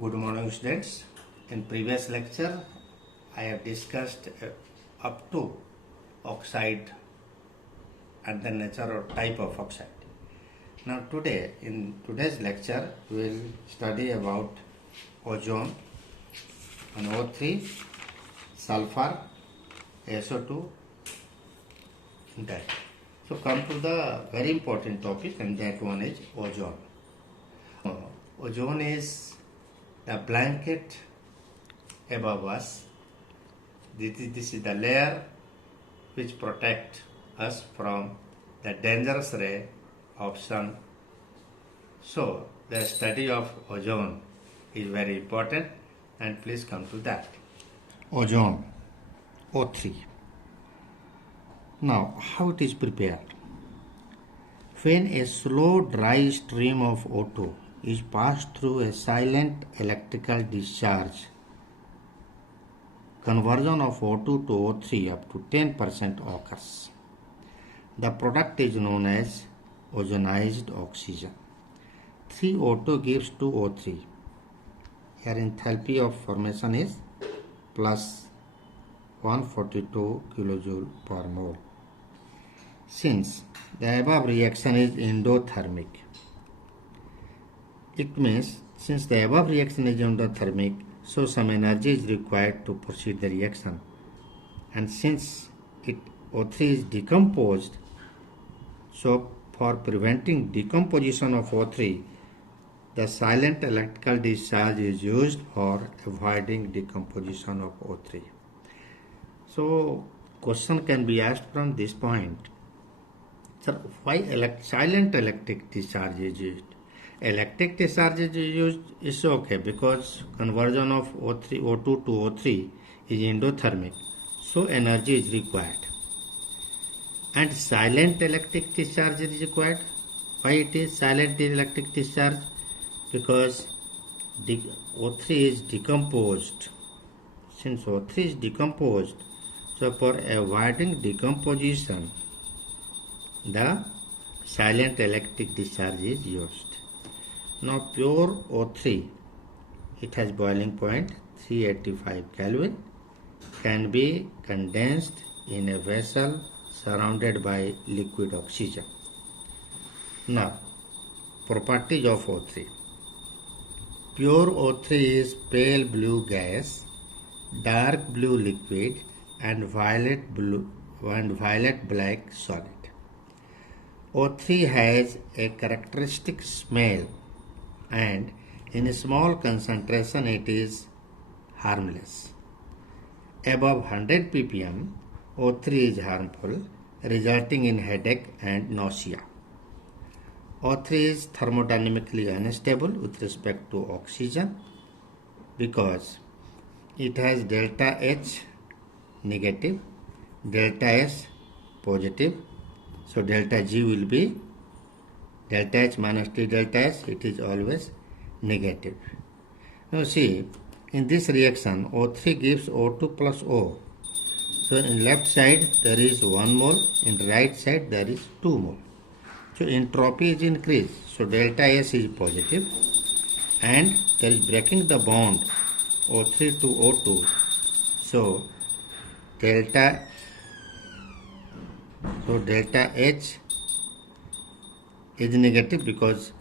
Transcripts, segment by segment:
Good morning, students. In previous lecture, I have discussed up to oxide and the nature or type of oxide. Now today, in today's lecture, we will study about ozone and O3, sulfur, SO2, and that. So come to the very important topic, and that one is ozone. Ozone is the blanket above us. This is the layer which protects us from the dangerous ray of sun. So the study of ozone is very important, and please come to that. Ozone, O3. Now how it is prepared? When a slow dry stream of O2 is passed through a silent electrical discharge, conversion of O2 to O3 up to 10% occurs. The product is known as ozonized oxygen. 3 O2 gives 2 O3. Here enthalpy of formation is plus 142 kilojoule per mole. Since the above reaction is endothermic, it means since the above reaction is endothermic, so some energy is required to proceed the reaction. And since O3 is decomposed, so for preventing decomposition of O3, the silent electrical discharge is used for avoiding decomposition of O3. So question can be asked from this point. Sir, why silent electric discharge is used? Electric discharge is used is okay because conversion of O2 to O3 is endothermic, so energy is required. And silent electric discharge is required. Why it is silent electric discharge? Because O3 is decomposed. Since O3 is decomposed, so for avoiding decomposition, the silent electric discharge is used. Now pure O3, it has boiling point 385 Kelvin, can be condensed in a vessel surrounded by liquid oxygen. Now properties of O3. Pure O3 is pale blue gas, dark blue liquid, and violet black solid. O3 has a characteristic smell, and in a small concentration it is harmless. Above 100 ppm, O3 is harmful, resulting in headache and nausea. O3 is thermodynamically unstable with respect to oxygen because it has delta H negative, delta S positive. So delta G will be delta H minus T delta S, it is always negative. Now see, in this reaction O3 gives O2 plus O. So in left side there is 1 mole, in right side there is 2 mole. So entropy is increased. So delta S is positive and there is breaking the bond O3 to O2. So delta H is negative because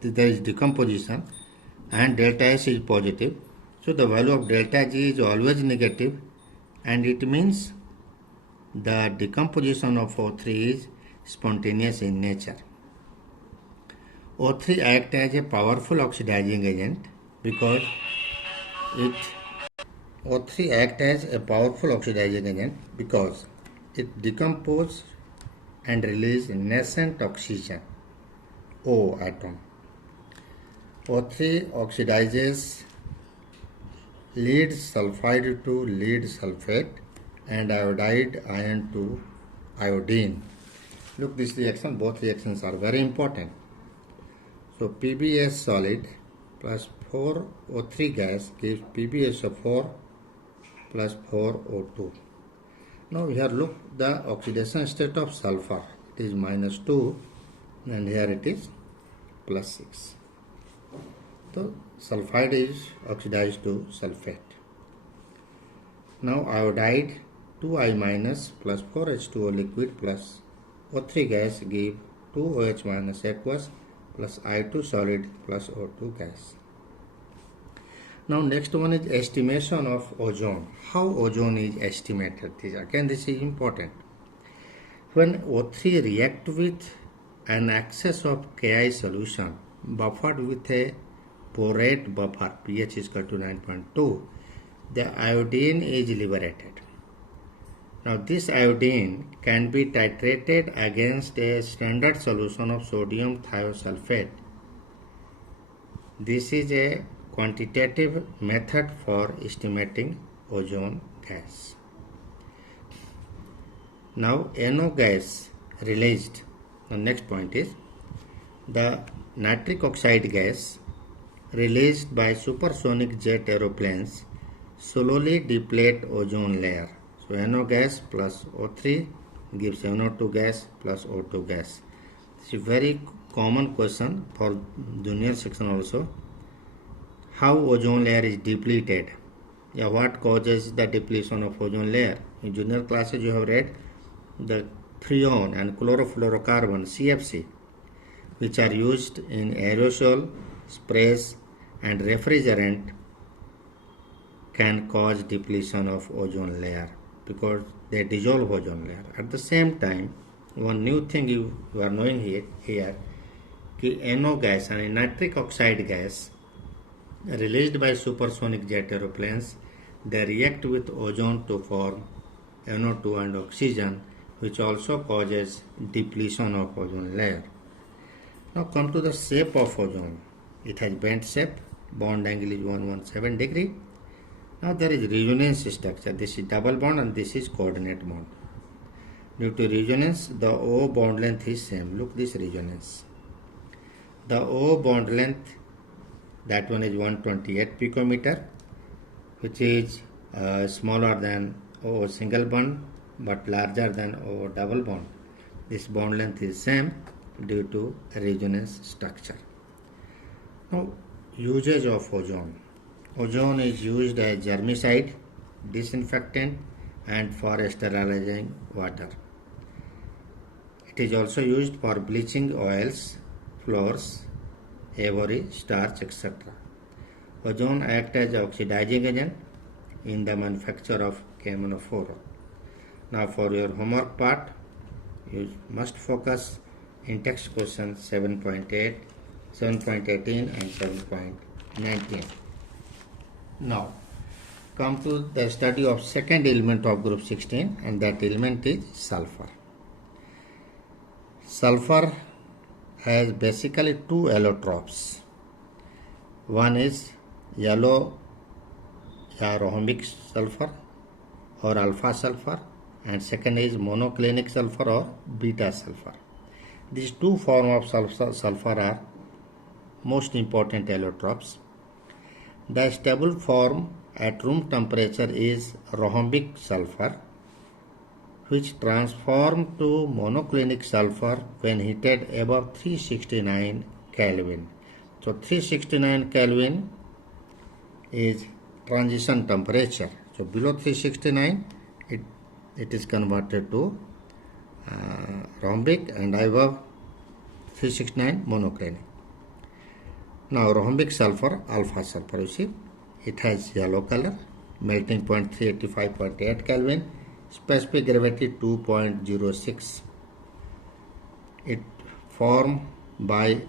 there is decomposition, and delta S is positive. So the value of delta G is always negative, and it means the decomposition of O3 is spontaneous in nature. O3 acts as a powerful oxidizing agent because it decomposes and releases nascent oxygen, O atom. O3 oxidizes lead sulfide to lead sulfate and iodide ion to iodine. Look, this reaction, both reactions are very important. So PbS solid plus 4O3 gas gives PbSO4 plus 4O2. Now here look the oxidation state of sulfur. It is -2 and here it is +6. So sulfide is oxidized to sulfate. Now iodide 2I minus plus 4H2O liquid plus O3 gas give 2OH minus aqueous plus I2 solid plus O2 gas. Now next one is estimation of ozone. How ozone is estimated? This is important. When O3 react with an excess of Ki solution buffered with a porate buffer, pH is equal to 9.2, the iodine is liberated. Now this iodine can be titrated against a standard solution of sodium thiosulfate. This is a quantitative method for estimating ozone gas. Now NO gas released. The next point is the nitric oxide gas released by supersonic jet aeroplanes slowly deplete ozone layer. So NO gas plus O3 gives NO2 gas plus O2 gas. This is a very common question for junior section also. How ozone layer is depleted? What causes the depletion of ozone layer? In junior classes you have read the freon and chlorofluorocarbon CFC, which are used in aerosol, sprays and refrigerant, can cause depletion of ozone layer because they dissolve ozone layer. At the same time, one new thing you are knowing here NO gas and nitric oxide gas released by supersonic jet aeroplanes, they react with ozone to form NO2 and oxygen, which also causes depletion of ozone layer. Now come to the shape of ozone. It has bent shape, bond angle is 117 degree. Now there is resonance structure. This is double bond and this is coordinate bond. Due to resonance, the O bond length is same. Look this resonance. The O bond length, that one is 128 picometer, which is smaller than O single bond but larger than O double bond. This bond length is same due to resonance structure. Now usage of ozone. Ozone is used as germicide, disinfectant and for sterilizing water. It is also used for bleaching oils, flours, ivory, starch, etc. Ozone acts as oxidizing agent in the manufacture of KMnO4. Now for your homework part, you must focus in text questions 7.8, 7.18 and 7.19. Now come to the study of second element of group 16, and that element is sulfur. Sulfur has basically two allotropes. One is yellow rhombic sulfur or alpha sulfur, and second is monoclinic sulfur or beta sulfur. These two forms of sulfur are most important allotropes. The stable form at room temperature is rhombic sulfur, which transforms to monoclinic sulfur when heated above 369 Kelvin. So 369 Kelvin is transition temperature. So below 369 it is converted to rhombic, and above 369 monoclinic. Now rhombic sulfur, alpha sulfur, you see, it has yellow color, melting point 385.8 Kelvin, specific gravity 2.06. It formed by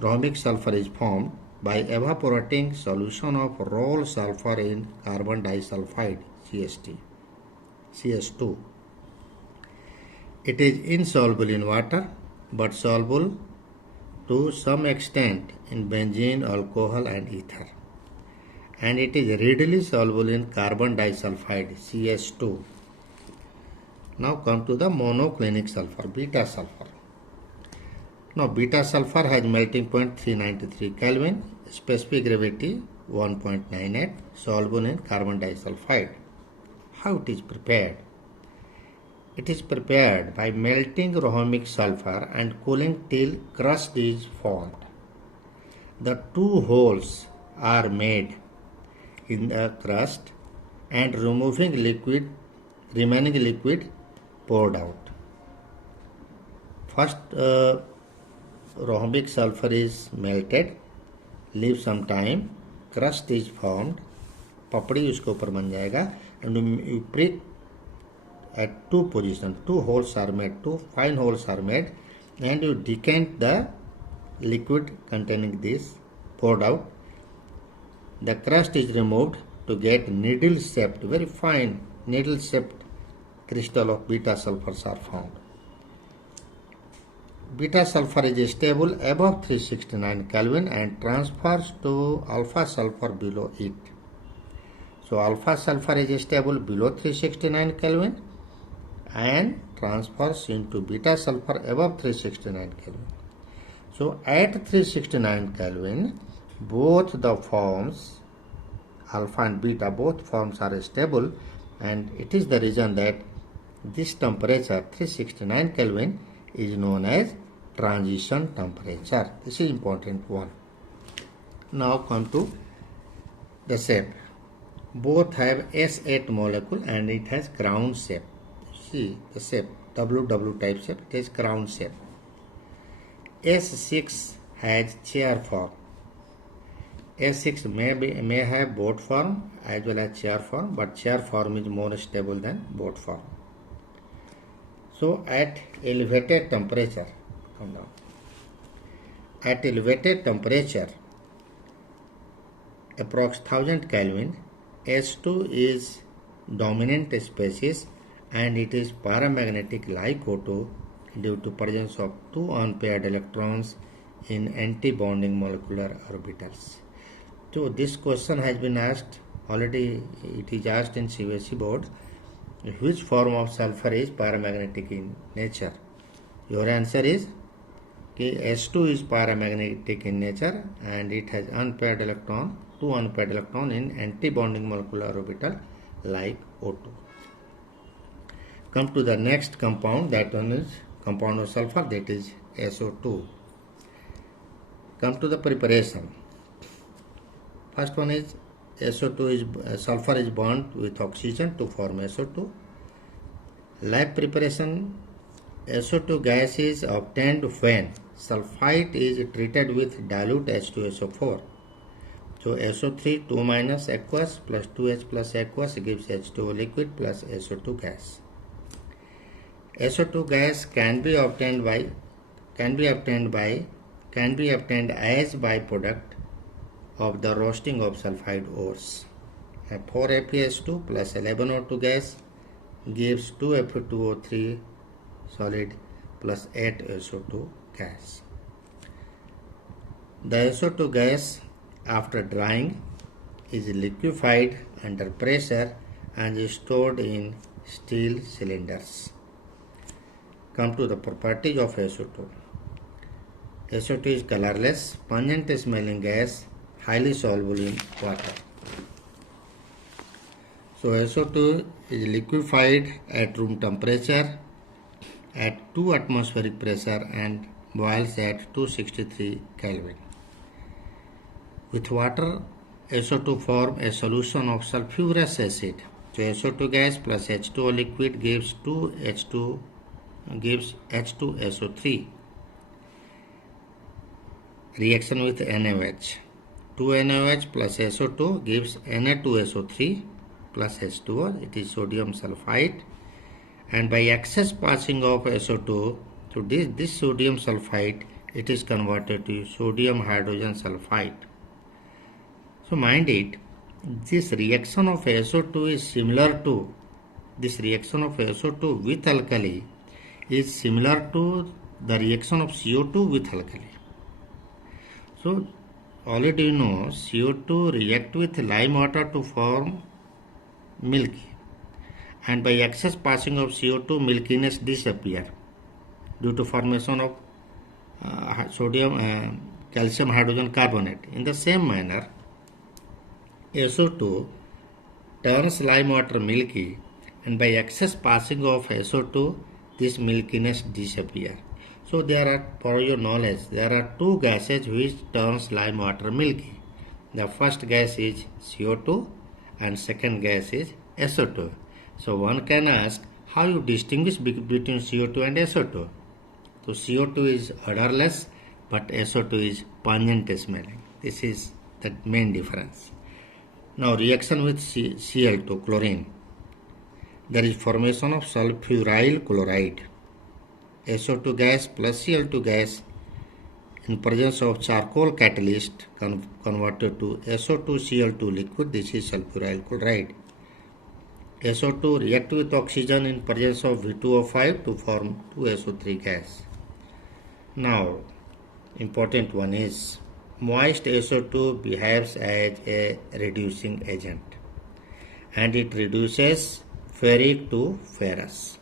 rhombic sulfur is formed by evaporating solution of rolled sulfur in carbon disulfide CS2. It is insoluble in water but soluble to some extent in benzene, alcohol and ether, and it is readily soluble in carbon disulfide CS2. Now come to the monoclinic sulfur, beta sulfur. Now beta sulfur has melting point 393 Kelvin, specific gravity 1.98, soluble in carbon disulfide. How it is prepared? It is prepared by melting rhombic sulfur and cooling till crust is formed. the two holes are made in the crust and remaining liquid poured out. First, rhombic sulfur is melted, leave some time, crust is formed, papdi उसके ऊपर बन जाएगा, and you prick at two positions, two holes are made, two fine holes are made, and you decant the liquid containing this poured out. The crust is removed to get needle shaped, very fine needle shaped crystal of beta sulfurs are found. Beta sulfur is stable above 369 Kelvin and transfers to alpha sulfur below it. So alpha sulfur is stable below 369 Kelvin and transfers into beta sulfur above 369 Kelvin. So at 369 Kelvin, both the forms, alpha and beta, both forms are stable, and it is the reason that this temperature 369 Kelvin is known as transition temperature. This is important one. Now come to the shape. Both have S8 molecule and it has crown shape. See the shape, WW type shape, it has crown shape. S6 has chair form. S6 may have boat form as well as chair form, but chair form is more stable than boat form. So at elevated temperature, come down. At elevated temperature, approx 1000 Kelvin, S2 is dominant species and it is paramagnetic like O2 due to presence of two unpaired electrons in anti-bonding molecular orbitals. So this question has been asked already, it is asked in CBSE board. Which form of sulfur is paramagnetic in nature? Your answer is S2 is paramagnetic in nature and it has unpaired electron, two unpaired electron in anti-bonding molecular orbital like O2. Come to the next compound, that one is compound of sulfur, that is SO2. Come to the preparation. First one is SO2 is sulfur is bonded with oxygen to form SO2. Lab preparation, SO2 gas is obtained when sulfite is treated with dilute H2SO4. So SO3 2 minus aqueous plus 2H plus aqueous gives H2O liquid plus SO2 gas. SO2 gas can be obtained as byproduct of the roasting of sulfide ores. 4FeS2 plus 11O2 gas gives 2Fe2O3 solid plus 8SO2 gas. The SO2 gas after drying is liquefied under pressure and is stored in steel cylinders. Come to the properties of SO2. SO2 is colorless, pungent smelling gas, highly soluble in water. So SO2 is liquefied at room temperature at 2 atmospheric pressure and boils at 263 Kelvin. With water, SO2 form a solution of sulfurous acid. So SO2 gas plus H2O liquid gives H2SO3. Reaction with NaOH. 2NaOH plus SO2 gives Na2SO3 plus H2O. It is sodium sulfite. And by excess passing of SO2 to this sodium sulfite, it is converted to sodium hydrogen sulfite. So mind it, this reaction of SO2 is similar to SO2 with alkali is similar to the reaction of CO2 with alkali. So already you know CO2 react with lime water to form milk, and by excess passing of CO2 milkiness disappear due to formation of calcium hydrogen carbonate. In the same manner, SO2 turns lime water milky, and by excess passing of SO2 this milkiness disappear. So there are, for your knowledge, there are two gases which turns lime water milky. The first gas is CO2 and second gas is SO2. So one can ask how you distinguish between CO2 and SO2. So CO2 is odorless but SO2 is pungent smelling. This is the main difference. Now reaction with Cl2, chlorine. There is formation of sulfuryl chloride. SO2 gas plus Cl2 gas in presence of charcoal catalyst converted to SO2Cl2 liquid. This is sulfuryl chloride. SO2 react with oxygen in presence of V2O5 to form 2SO3 gas. Now, important one is moist SO2 behaves as a reducing agent and it reduces ferric to ferrous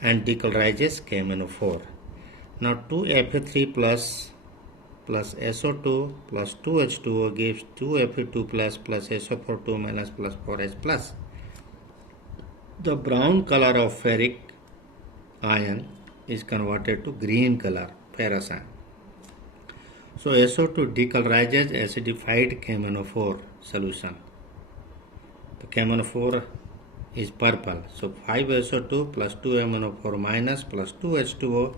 and decolorizes KMnO4. Now 2Fe3 plus SO2 plus 2H2O gives 2Fe2 plus SO42 minus plus 4H plus. The brown color of ferric ion is converted to green color, ferrous ion. So SO2 decolorizes acidified KMnO4 solution. The KMnO4 is purple. So 5SO2 plus 2MnO4 minus plus 2H2O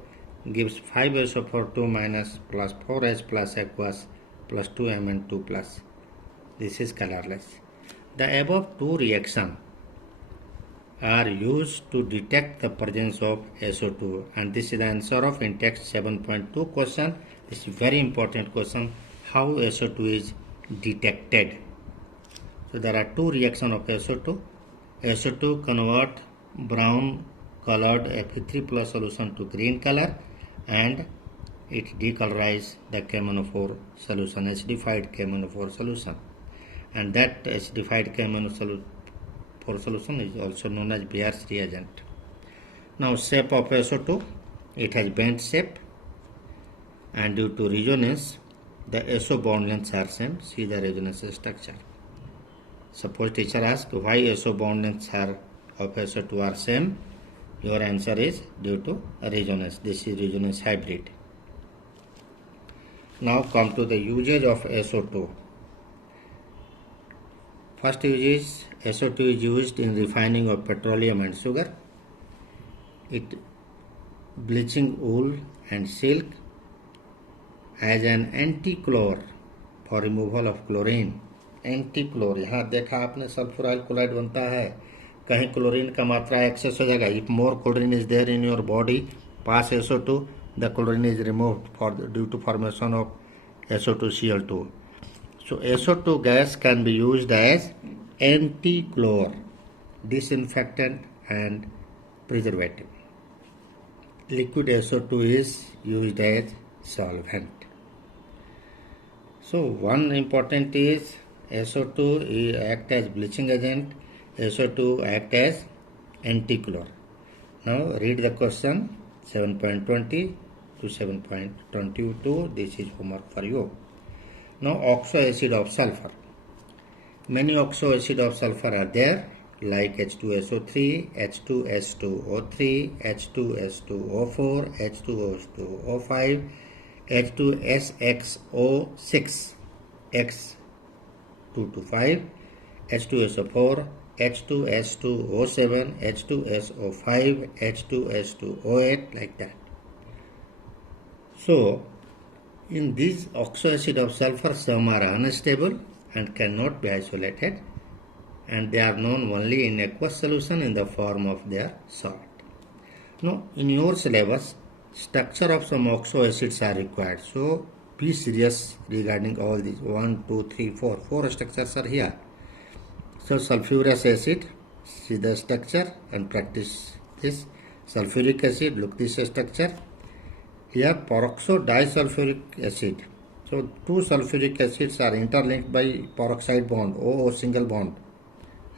gives 5SO42 minus plus 4H plus aqueous plus 2Mn2 plus. This is colorless. The above two reactions are used to detect the presence of SO2 and this is the answer of in-text 7.2 question. This is very important question, how SO2 is detected. So there are two reactions of SO2. SO2 convert brown colored Fe3 plus solution to green color and it decolorize the KMnO4 solution, acidified KMnO4 solution, and that acidified KMnO4 solution is also known as Beer's reagent. Now shape of SO2, it has bent shape and due to resonance the SO bond lengths are same. See the resonance structure. Suppose teacher asks why SO bond lengths of SO2 are same, your answer is due to resonance. This is resonance hybrid. Now come to the usage of SO2. First use is SO2 is used in refining of petroleum and sugar. It bleaching wool and silk, as an anti-chlor for removal of chlorine. एंटी-क्लोर, यहाँ देखा आपने sulphuryl chloride बनता है, कहीं chlorine का मात्रा excess हो जाएगा. If more chlorine is there in your body pass SO2, the chlorine is removed for due to formation of SO2Cl2. So SO2 gas can be used as anti-chlor, disinfectant and preservative. Liquid SO2 is used as solvent. So one important is SO2 act as bleaching agent, SO2 act as anti-chlor. Now read the question 7.20 to 7.22. This is homework for you. Now oxo acid of sulfur. Many oxo acid of sulfur are there like H2SO3, H2S2O3, H2S2O4, H2O2O5, H2SXO6, X225, H2SO4, H2S2O7, H2SO5, H2S2O8, like that. So, in these oxo acid of sulfur, some are unstable and cannot be isolated, and they are known only in aqueous solution in the form of their salt. Now, in your syllabus, structure of some oxo acids are required. So, be serious regarding all these. 1, 2, 3, 4. 4 structures are here. So, sulfurous acid, see the structure and practice this. Sulfuric acid, look this structure. Here, peroxo disulfuric acid. So, two sulfuric acids are interlinked by peroxide bond, OO single bond.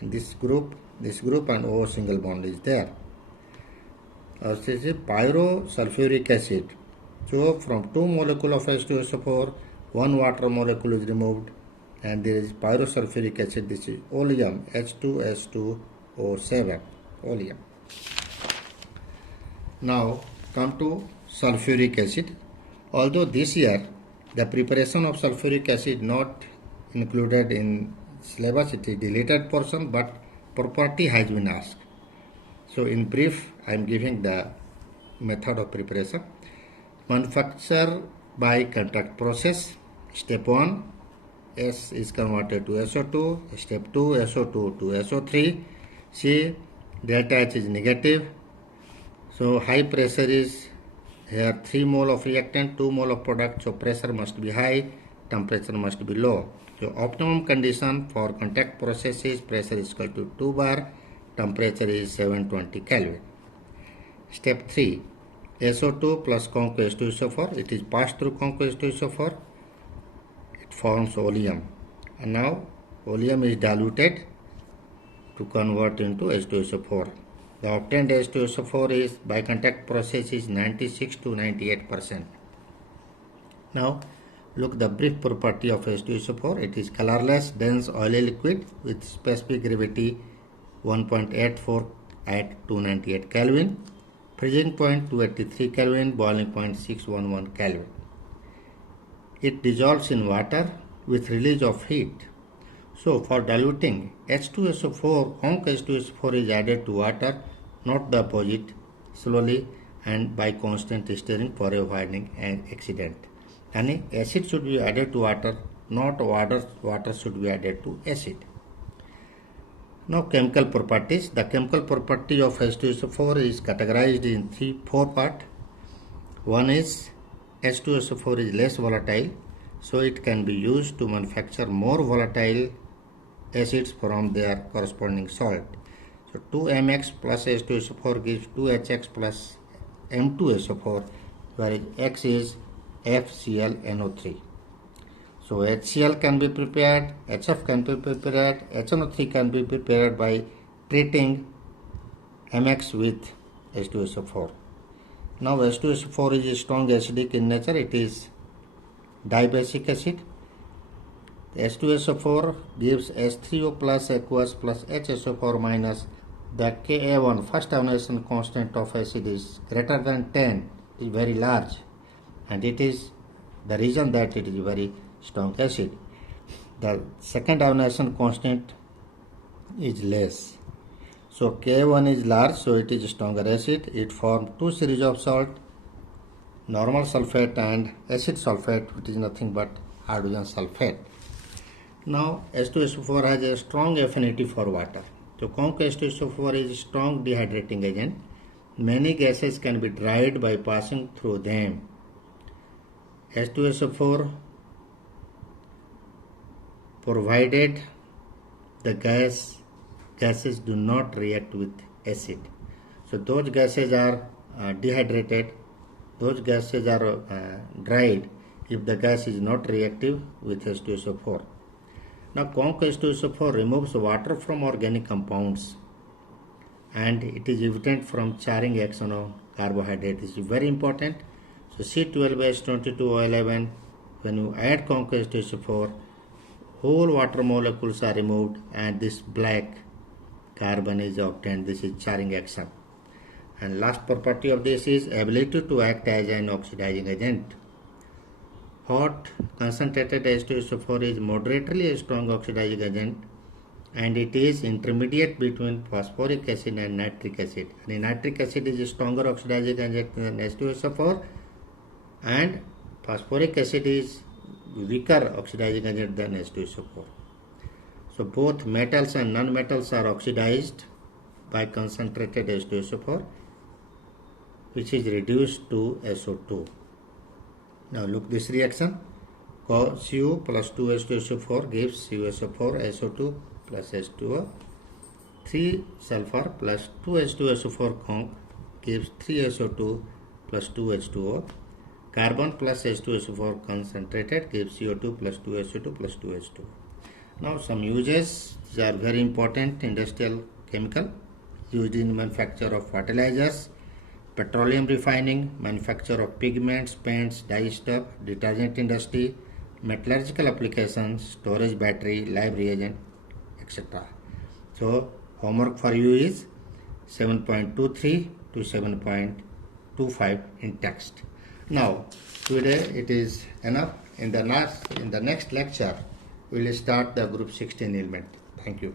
And this group and OO single bond is there. This is pyrosulfuric acid. So, from two molecules of H2SO4, one water molecule is removed and there is pyrosulfuric acid. This is oleum, H2S2O7, oleum. Now, come to sulfuric acid. Although this year the preparation of sulfuric acid not included in syllabus, it is deleted portion, but property has been asked. So in brief, I am giving the method of preparation. Manufacture by contact process. Step 1, S is converted to SO2. Step 2, SO2 to SO3. See, delta H is negative. So high pressure is here 3 mole of reactant, 2 mole of product. So pressure must be high, temperature must be low. So optimum condition for contact process is pressure is equal to 2 bar, temperature is 720 Kelvin. Step 3, SO2 plus conc H2SO4. It is passed through conc H2SO4. It forms oleum. And now oleum is diluted to convert into H2SO4. The obtained H2SO4 is by contact process is 96 to 98%. Now look the brief property of H2SO4. It is colorless, dense, oily liquid with specific gravity 1.84 at 298 Kelvin, freezing point 283 Kelvin, boiling point 611 Kelvin. It dissolves in water with release of heat. So for diluting, H2SO4, conc H2SO4 is added to water, not the opposite, slowly and by constant stirring for avoiding an accident. And acid should be added to water, not water should be added to acid. Now chemical properties. The chemical property of H2SO4 is categorized in 4 parts. One is H2SO4 is less volatile, so it can be used to manufacture more volatile acids from their corresponding salt. So 2mx plus H2SO4 gives 2HX plus M2SO4, whereas X is FClNO3. So HCl can be prepared, HF can be prepared, HNO3 can be prepared by treating Mx with H2SO4. Now H2SO4 is strong acidic in nature. It is dibasic acid. H2SO4 gives H3O plus aqueous plus HSO4 minus. The Ka1, first ionization constant of acid, is greater than 10, is very large, and it is the reason that it is very strong acid. The second ionization constant is less. So Ka1 is large, so it is stronger acid. It forms 2 series of salt, normal sulfate and acid sulfate, which is nothing but hydrogen sulfate. Now H2SO4 has a strong affinity for water. So conc H2SO4 is a strong dehydrating agent. Many gases can be dried by passing through them. H2SO4, provided the gases do not react with acid. So those gases are dehydrated, those gases are dried if the gas is not reactive with H2SO4. Now conc H2SO4 removes water from organic compounds, and it is evident from charring action of carbohydrate. This is very important. So C12H22O11, when you add conc H2SO4, whole water molecules are removed and this black carbon is obtained. This is charring action. And last property of this is ability to act as an oxidizing agent. Hot concentrated H2SO4 is moderately a strong oxidizing agent, and it is intermediate between phosphoric acid and nitric acid. And nitric acid is a stronger oxidizing agent than H2SO4, and phosphoric acid is weaker oxidizing agent than H2SO4. So both metals and non-metals are oxidized by concentrated H2SO4, which is reduced to SO2. Now look this reaction. Cu plus 2H2SO4 gives CuSO4 SO2 plus H2O. 3 sulfur plus 2H2SO4 conc gives 3SO2 plus 2H2O. Carbon plus H2SO4 concentrated gives CO2 plus 2SO2 plus 2H2O. Now some uses. These are very important. Industrial chemical used in manufacture of fertilizers, petroleum refining, manufacture of pigments, paints, dye stuff, detergent industry, metallurgical applications, storage battery, lab reagent, etc. So homework for you is 7.23 to 7.24. 25 in text. Now, today it is enough. In the next lecture, we will start the group 16 element. Thank you.